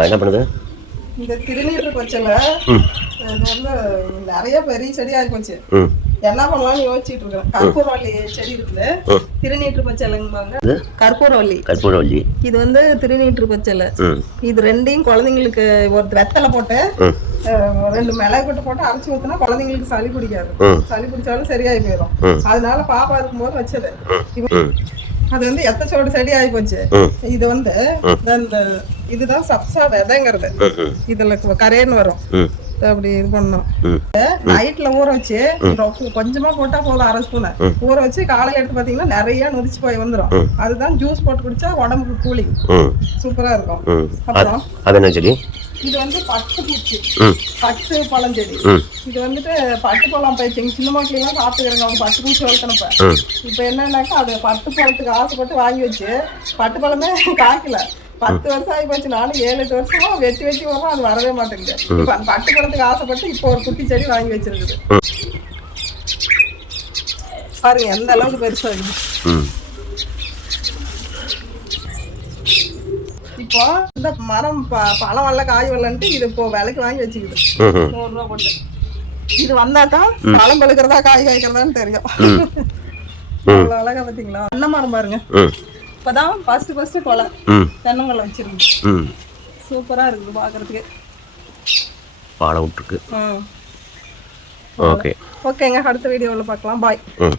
என்ன பண்ணுது? இந்த திருநீர் வந்து நிறைய பெரிய செடி ஆகி போச்சு என்ன பண்ணலாம்னு யோசிச்சுட்டு இருக்கேன். கற்பூரவள்ளி செடி இருக்குது. திருநீற்று பச்சைலங்குவாங்க இது? கற்பூரவள்ளி கற்பூரவல்லி. இது வந்து திருநீற்று பச்சைல இது ரெண்டையும் குழந்தைங்களுக்கு ஒரு வெத்தலை போட்டு ரெண்டு மிளகு போட்டு போட்டு அரைச்சி ஊற்றினா குழந்தைங்களுக்கு சளி பிடிக்காது. சளி பிடிச்சாலும் சரியாகி போயிடும். அதனால பாப்பா இருக்கும்போது வச்சது. அது வந்து எத்த சோடு செடி ஆகி போச்சு. இது வந்து இந்த இதுதான் சப்சா விதைங்கிறது. இதுல கரேன்னு வரும். அப்படி இது பண்ணோம். நைட்ல ஊற வச்சு கொஞ்சமா போட்டா போதும் அரை ஸ்பூன். ஊற வச்சு காலையில எடுத்து பாத்தீங்கன்னா நிறைய நொதிச்சு போய் வந்துடும் அதுதான் ஜூஸ் போட்டு குடிச்சா உடம்புக்கு கூலிங். சூப்பரா இருக்கும். அப்புறம் அது என்ன செடி? இது வந்து பட்டு பூச்சி. பட்டு பழஞ்செடி. இது வந்துட்டு பட்டு பழம் போயிடுச்சு. எங்க சின்ன மக்கள்லாம் சாப்பிட்டுக்கிறாங்க அவங்க பட்டு பூச்சி வளர்க்கணப்ப ம். இப்போ என்னன்னாக்கா அது பட்டு பழத்துக்கு ஆசைப்பட்டு வாங்கி வச்சு பட்டு பழமே காய்க்கல. பத்து வருஷம் ஆகி போச்சு. நானும் ஏழு எட்டு வருஷமா வெட்டி வெட்டி வரும். அது வரவே மாட்டேங்குது. இப்போ அந்த பட்டு பழத்துக்கு ஆசைப்பட்டு இப்போ ஒரு குட்டி செடி வாங்கி வச்சிருக்குது. பாருங்க எந்த அளவுக்கு பெருசா இருக்குது இப்போ இந்த மரம் பழம் வரல காய் வரலன்ட்டு இது இப்போ விலைக்கு வாங்கி வச்சுக்குது. ம் ம் நூறு ரூபா போட்டு. இது வந்தா தான் பழம் பழுக்கிறதா காய் காய்க்கிறதான்னு தெரியும். அவ்வளோ அழகா பார்த்தீங்களா தென்னை மரம் பாருங்க. இப்போதான் ஃபர்ஸ்ட் ஃபர்ஸ்ட் கொலை. தென்னங்கொலை வச்சிருக்கு ம். சூப்பரா இருக்குது பார்க்கறதுக்கு பாடம் விட்டுருக்கு. ஓகே. ஓகேங்க அடுத்த வீடியோவில் பார்க்கலாம் பாய் ம்.